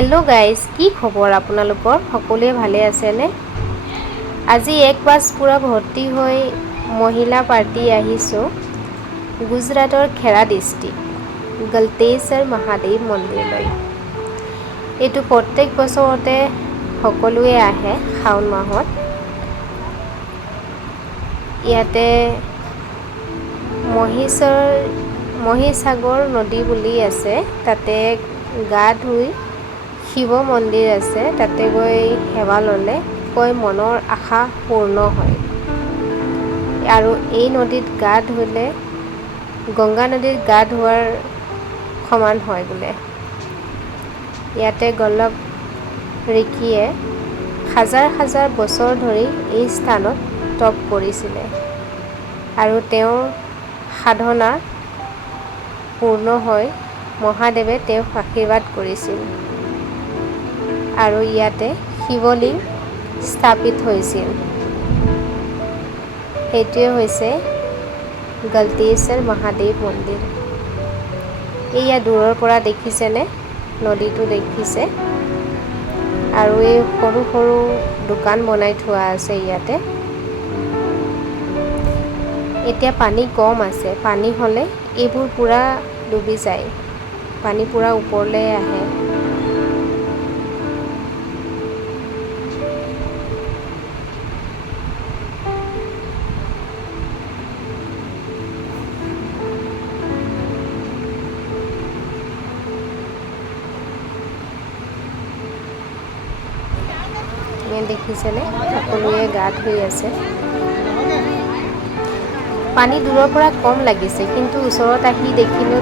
Hello' guys, কি খবৰ আপোনালোকৰ? সকলোৱে ভালে আছেনে? আজি এক বাছ পূৰা ভৰ্তি হৈ মহিলা পাৰ্টি আহিছোঁ গুজৰাটৰ খেৰা ডিষ্ট্ৰিক্ট গলতেশ্বৰ মহাদেৱ মন্দিৰলৈ। এইটো প্ৰত্যেক বছৰতে সকলোৱে আহে শাওণ মাহত। ইয়াতে মহিসাগৰ নদী বুলি আছে, তাতে গা ধুই শিৱ মন্দিৰ আছে, তাতে গৈ সেৱা ল'লে কৈ মনৰ আশা পূৰ্ণ হয়। আৰু এই নদীত গা ধুলে গংগা নদীত গা ধোৱাৰ সমান হয় বোলে। ইয়াতে গল্লভ ঋষিয়ে হাজাৰ হাজাৰ বছৰ ধৰি এই স্থানত তপ কৰিছিলে আৰু তেওঁৰ সাধনা পূৰ্ণ হৈ মহাদেৱে তেওঁক আশীৰ্বাদ কৰিছিল আৰু ইয়াতে শিৱলিংগ স্থাপিত হৈছিল। সেইটোৱে হৈছে গলতেশ্বৰ মহাদেৱ মন্দিৰ। এয়া দূৰৰ পৰা দেখিছেনে, নদীটো দেখিছে আৰু এই সৰু সৰু দোকান বনাই থোৱা আছে ইয়াতে। এতিয়া পানী কম আছে, পানী হ'লে এইবোৰ পূৰা ডুবি যায়, পানী পূৰা ওপৰলৈ আহে। দেখিছেনে, সকলোৱে গা ধুই আছে। পানী দূৰৰ পৰা কম লাগিছে, কিন্তু ওচৰত আহি দেখিলোঁ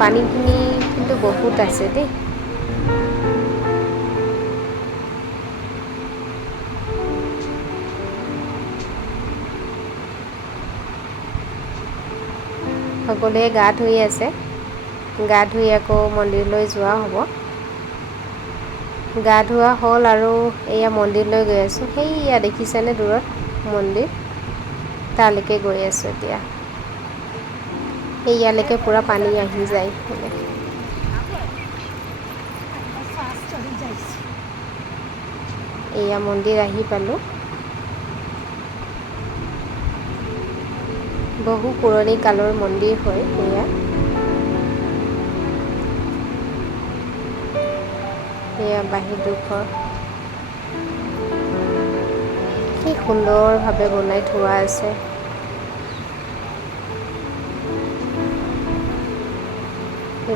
পানীখিনি কিন্তু বহুত আছে দেই। সকলোৱে গা ধুই আছে, গা ধুই আকৌ মন্দিৰলৈ যোৱা হ'ব। গা ধোৱা হ'ল আৰু এয়া মন্দিৰলৈ গৈ আছোঁ। সেইয়া দেখিছেনে দূৰত মন্দিৰ, তালৈকে গৈ আছোঁ এতিয়া। ইয়ালৈকে পূৰা পানী আহি যায়। এয়া মন্দিৰ আহি পালোঁ। বহু পুৰণি কালৰ মন্দিৰ হয় এয়া। এয়া বাহিৰডোখৰ কি সুন্দৰভাৱে বনাই থোৱা আছে।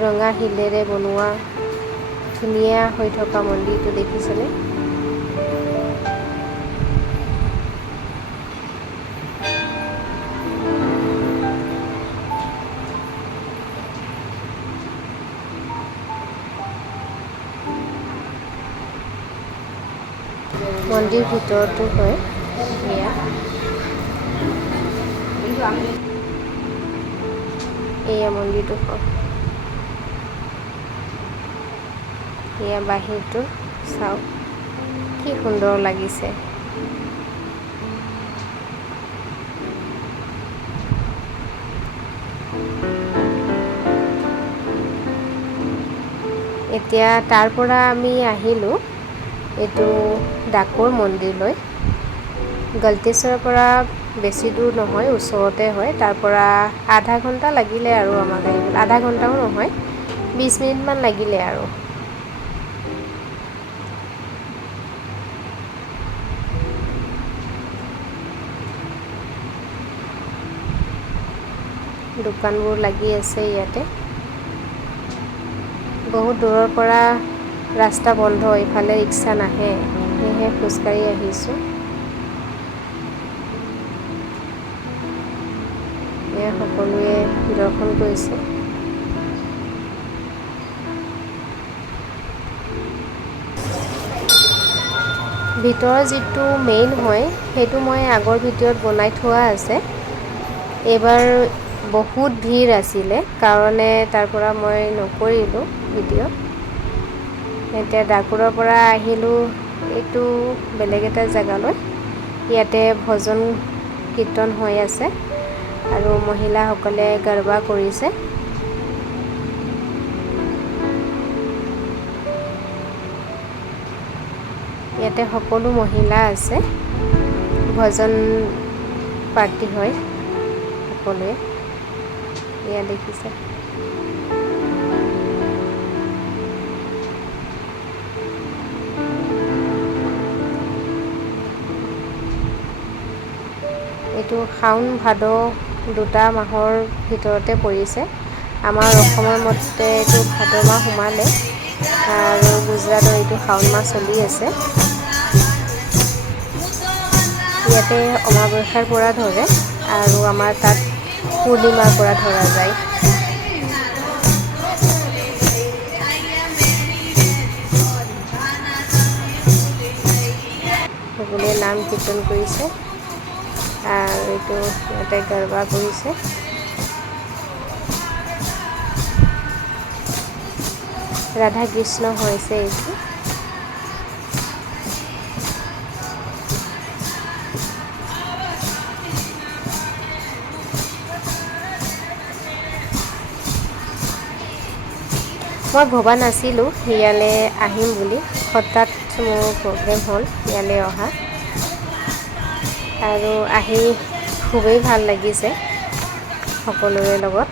ৰঙা শিলেৰে বনোৱা ধুনীয়া হৈ থকা মন্দিৰটো দেখিছেনে? মন্দিৰ ভিতৰতো হয় এয়া। এয়া মন্দিৰটো এয়া বাহিৰটো চাওক, কি সুন্দৰ লাগিছে। এতিয়া তাৰ পৰা আমি আহিলোঁ এইটো ডাকৰ মন্দিৰলৈ। গলতেশ্বৰৰ পৰা বেছি দূৰ নহয়, ওচৰতে হয়। তাৰ পৰা আধা ঘণ্টা লাগিলে আৰু আমাক আহিবলৈ, আধা ঘণ্টাও নহয়, 20 মিনিটমান লাগিলে আৰু। দোকানবোৰ লাগি আছে ইয়াতে। বহুত দূৰৰ পৰা ৰাস্তা বন্ধ, ইফালে ৰিক্সা নাহে, সেয়েহে খোজকাঢ়ি আহিছোঁ। এয়া সকলোৱে দৰ্শন কৰিছে। ভিতৰৰ যিটো মেইন হয় সেইটো মই আগৰ ভিডিঅ'ত বনাই থোৱা আছে। এইবাৰ বহুত ভিৰ আছিলে কাৰণে তাৰ পৰা মই নকৰিলোঁ ভিডিঅ'। এতিয়া ডাকোৰৰ পৰা আহিলোঁ এইটো বেলেগ এটা জেগালৈ। ইয়াতে ভজন কীৰ্তন হৈ আছে আৰু মহিলাসকলে গৰবা কৰিছে। ইয়াতে সকলো মহিলা আছে, ভজন পাৰ্টি হয় সকলোৱে। এয়া দেখিছে। এইটো শাওণ ভাদ দুটা মাহৰ ভিতৰতে পৰিছে। আমাৰ অসমৰ মতে এইটো ভাদ মাহ সোমালে আৰু গুজৰাটৰ এইটো শাওণ মাহ চলি আছে। ইয়াতে অমাৱস্যাৰ পৰা ধৰে আৰু আমাৰ তাত পূৰ্ণিমাৰ পৰা ধৰা যায়। সকলোৱে নাম কীৰ্তন কৰিছে আৰু এইটো ইয়াতে গৰবা কৰিছে। ৰাধা কৃষ্ণ হৈছে এইটো। মই ভবা নাছিলোঁ ইয়ালৈ আহিম বুলি, হঠাৎ মোৰ প্ৰগ্ৰেম হ'ল ইয়ালৈ অহা আৰু আহি খুবেই ভাল লাগিছে সকলোৰে লগত।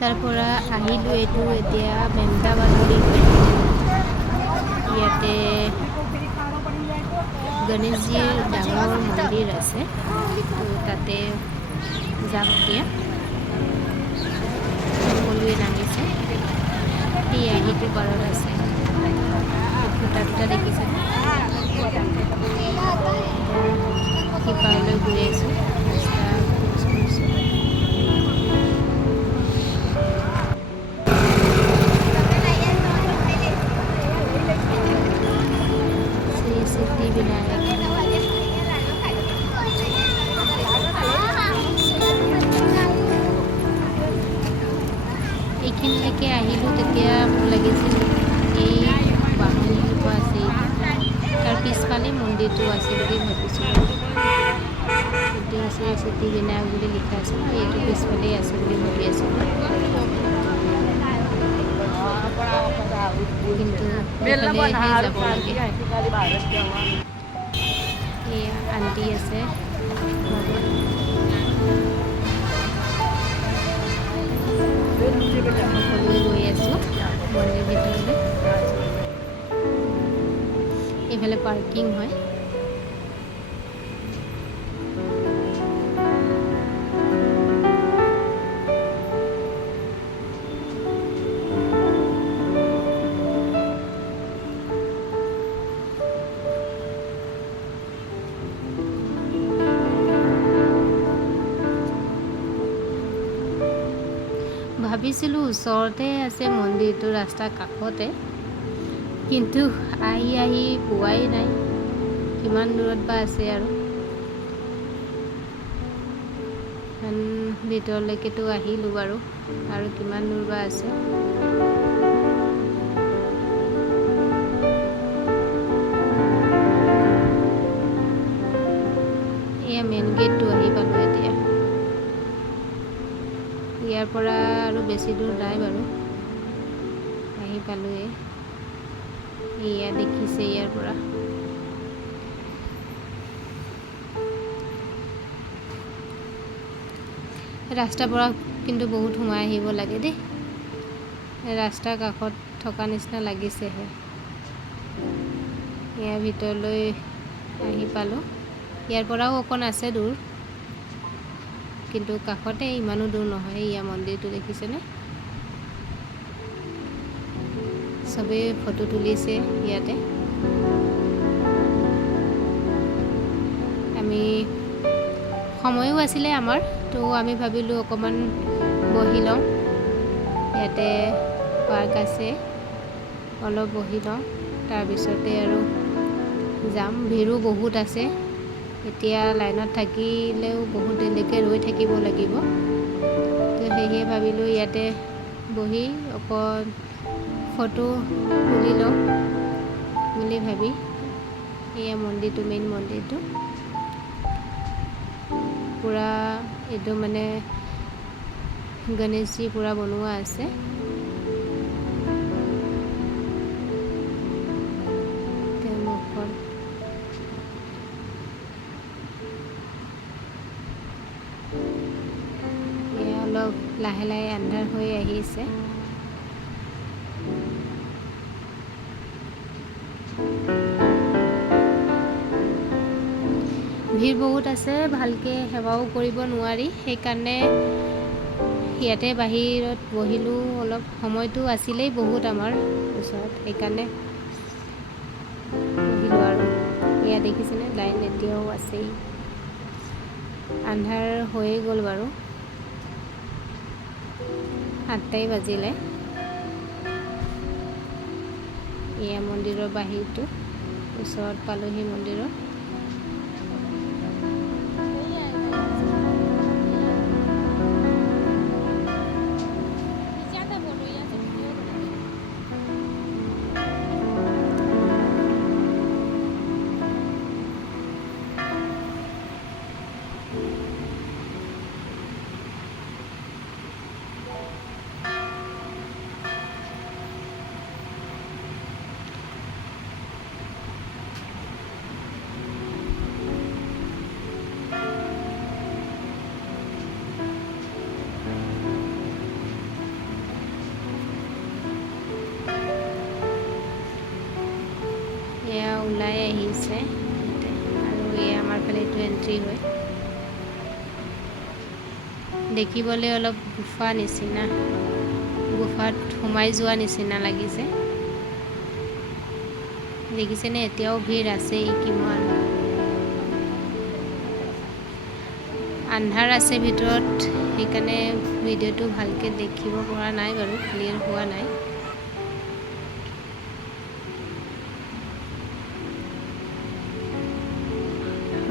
তাৰ পৰা আহিলোঁ এইটো এতিয়া মেমদাবাদলৈ গৈ। ইয়াতে গণেশজীৰ ডাঙৰ মন্দিৰ আছে, তো তাতে যাম এতিয়া। সকলোৱে নামিছে, সেই আহিটো পাৰত আছে, দুটা দুটা দেখিছে। সিপাৰলৈ গৈ আছোঁ, ৰাস্তা ক্ৰছ কৰিছোঁ। এইখিনিলৈকে আহিলোঁ, তেতিয়া মোক লাগিছিল এই বামুণী শিল্প আছে, তাৰ পিছফালে মন্দিৰটো আছে বুলি ভাবিছিলোঁ। এইটো হৈছে সিদ্ধিবিনায়ক বুলি লিখা আছে, এইটো পিছফালেই আছে বুলি ভাবি আছিলোঁ, কিন্তু এইফালেহে যাব লাগে। এই আণ্টি আছে, সকলোৱে গৈ আছোঁ মন্দিৰ ভিতৰলৈ। এইফালে পাৰ্কিং হয়। ভাবিছিলোঁ ওচৰতে আছে মন্দিৰটো, ৰাস্তাৰ কাষতে, কিন্তু আহি পোৱাই নাই। কিমান দূৰত বা আছে আৰু ভিতৰলৈকেতো আহিলোঁ বাৰু, আৰু কিমান দূৰ বা আছে। এয়া মেইন গেটটো আহি পালোঁ এতিয়া। ইয়াৰ পৰা আৰু বেছি দূৰ নাই বাৰু, আহি পালোঁৱেই। এয়া দেখিছে ইয়াৰ পৰা। ৰাস্তাৰ পৰা কিন্তু বহুত সোমাই আহিব লাগে দেই, ৰাস্তাৰ কাষত থকা নিচিনা লাগিছেহে। ইয়াৰ ভিতৰলৈ আহি পালোঁ। ইয়াৰ পৰাও অকণ আছে দূৰ, কিন্তু কাষতে, ইমানো দূৰ নহয়। এয়া মন্দিৰটো দেখিছেনে? চবেই ফটো তুলিছে ইয়াতে। আমি সময়ো আছিলে আমাৰ, তো আমি ভাবিলোঁ অকণমান বহি লওঁ। ইয়াতে পাৰ্ক আছে, অলপ বহি লওঁ, তাৰপিছতে আৰু যাম। ভিৰো বহুত আছে, এতিয়া লাইনত থাকিলেও বহুত দেৰিলৈকে ৰৈ থাকিব লাগিব। তো সেয়ে ভাবিলোঁ ইয়াতে বহি অকণ ফটো তুলি লওঁ বুলি ভাবি। এয়া মন্দিৰটো, মেইন মন্দিৰটো পূৰা এইটো মানে গণেশজী পূৰা বনোৱা আছে। মুখখন অলপ লাহে লাহে আন্ধাৰ হৈ আহিছে। ভিৰ বহুত আছে, ভালকৈ সেৱাও কৰিব নোৱাৰি। সেইকাৰণে ইয়াতে বাহিৰত বহিলোঁ। অলপ সময়টো আছিলেই বহুত আমাৰ ওচৰত, সেইকাৰণে বহিলোঁ আৰু। এয়া দেখিছেনে, লাইন এতিয়াও আছেই। আন্ধাৰ হৈয়ে গ'ল বাৰু, 7টাই বাজিলে। এয়া মন্দিৰৰ বাহিৰটো, ওচৰত পালোহি মন্দিৰৰ। এয়া ওলাই আহিছে আৰু এয়া আমাৰ ফালে এইটো এণ্ট্ৰি হয়। দেখিবলৈ অলপ গুফা নিচিনা, গুফাত সোমাই যোৱা নিচিনা লাগিছে। দেখিছেনে, এতিয়াও ভিৰ আছেই। কিমান আন্ধাৰ আছে ভিতৰত, সেইকাৰণে ভিডিঅ'টো ভালকৈ দেখিব পৰা নাই বাৰু, ক্লিয়াৰ হোৱা নাই।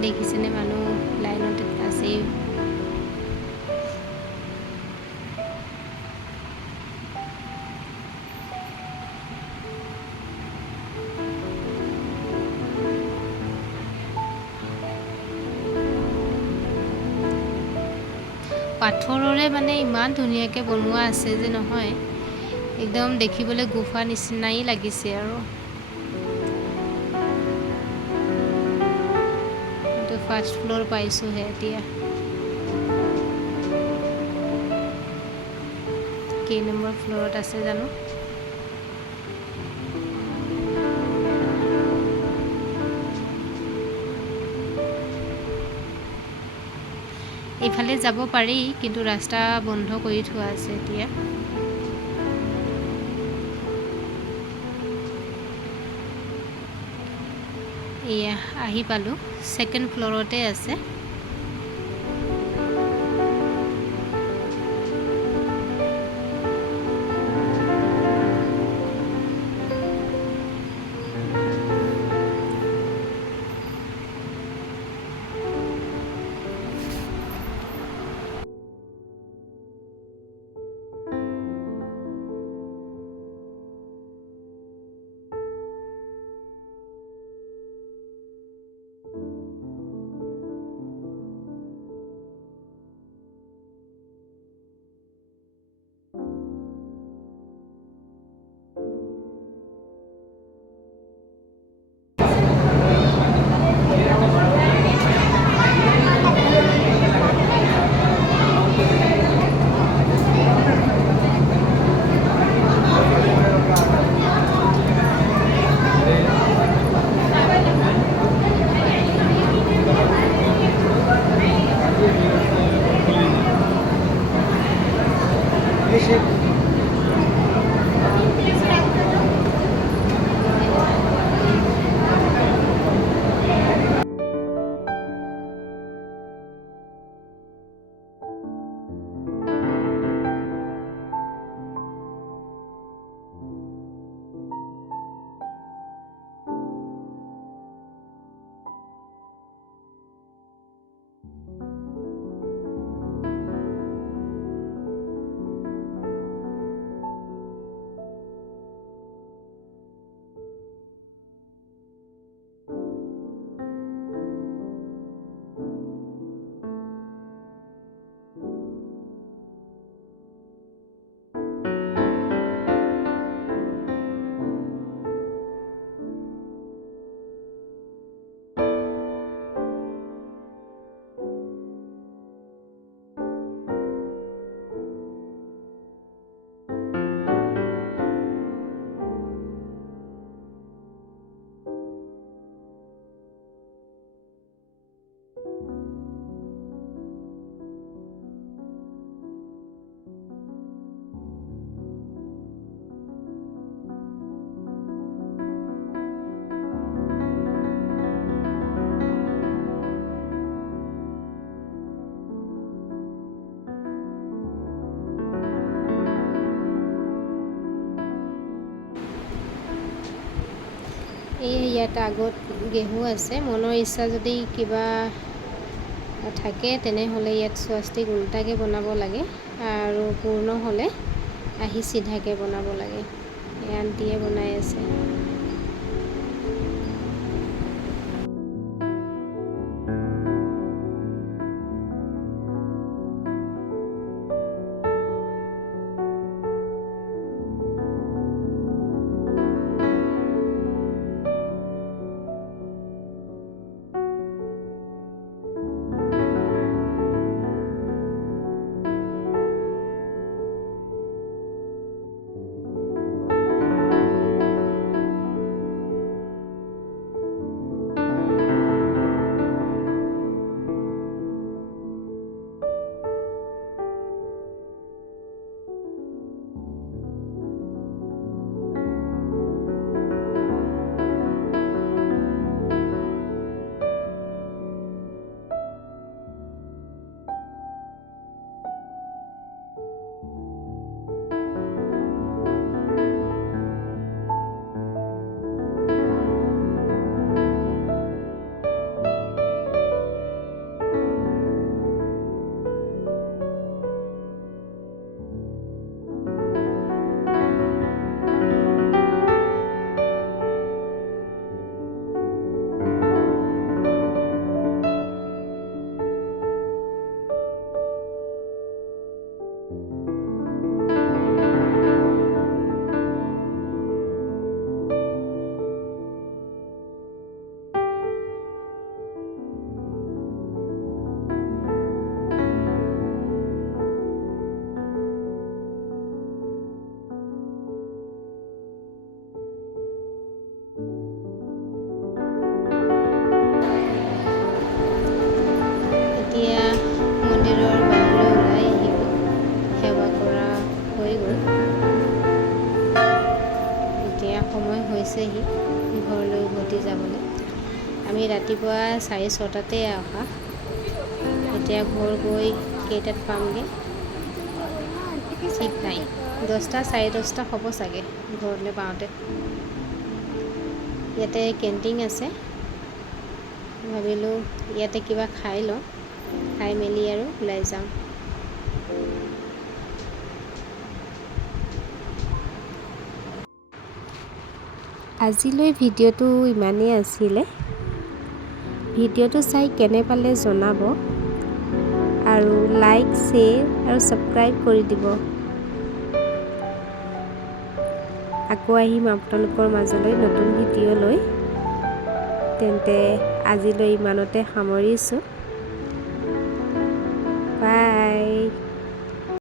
দেখিছেনে, মানুহ লাইনত আছেই। পাথৰৰে মানে ইমান ধুনীয়াকৈ বনোৱা আছে যে নহয়, একদম দেখিবলৈ গুফা নিচিনাই লাগিছে আৰু। ফাৰ্ষ্ট ফ্ল'ৰ পাইছোঁহে এতিয়া। কেই নম্বৰ ফ্ল'ৰত আছে জানো। এইফালে যাব পাৰি, কিন্তু ৰাস্তা বন্ধ কৰি থোৱা আছে এতিয়া। এয়া আহি পালোঁ, ছেকেণ্ড ফ্ল'ৰতে আছে। ইয়াত আগত ঘেঁহু আছে। মনৰ ইচ্ছা যদি কিবা থাকে তেনেহ'লে ইয়াত স্বস্তিক উল্টাকৈ বনাব লাগে, আৰু পূৰ্ণ হ'লে আহি চিধাকৈ বনাব লাগে। এই আণ্টিয়ে বনাই আছে। এতিয়া মন্দিৰৰ বাহিৰলৈ ওলাই আহিব। সেৱা কৰা হৈ গ'ল। এতিয়া সময় হৈছেহি ঘৰলৈ উভতি যাবলৈ। আমি ৰাতিপুৱা 6:30 অহা। এতিয়া ঘৰ গৈ কেইটাত পামগৈ ঠিক নাই। 10টা 10:30 হ'ব চাগে ঘৰলৈ পাওঁতে। ইয়াতে কেণ্টিন আছে, ভাবিলোঁ ইয়াতে কিবা খাই লওঁ, খাই মেলি আৰু ওলাই যাম। আজিলৈ ভিডিঅ'টো ইমানেই আছিলে। ভিডিঅ'টো চাই কেনে পালে জনাব, আৰু লাইক, শ্বেয়াৰ আৰু ছাবস্ক্ৰাইব কৰি দিব। আকৌ আহিম আপোনালোকৰ মাজলৈ নতুন ভিডিঅ' লৈ। তেন্তে আজিলৈ ইমানতে সামৰিছোঁ।